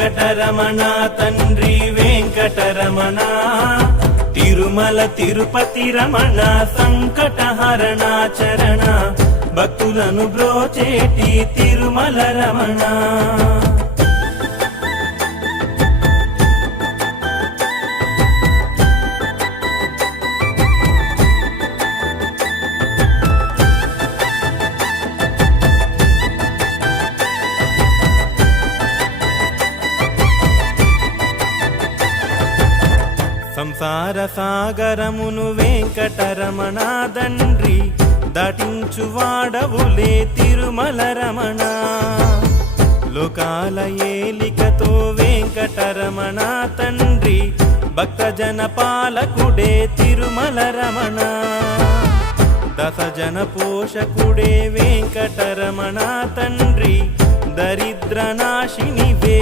వెంకటరమణ తండ్రి వెంకటరమణ తిరుమల తిరుపతి రమణ సంకటహరణ చరణ భక్తులను బ్రోచేటి తిరుమల రమణ సంసార సాగరమును వెంకటరమణ తండ్రి దాటించువాడవులే తిరుమల రమణ లోకాల ఏలికతో వెంకటరమణ తండ్రి భక్తజన పాలకుడే తిరుమల రమణ దశజన పోషకుడే వెంకటరమణ తండ్రి దరిద్ర నాశినివే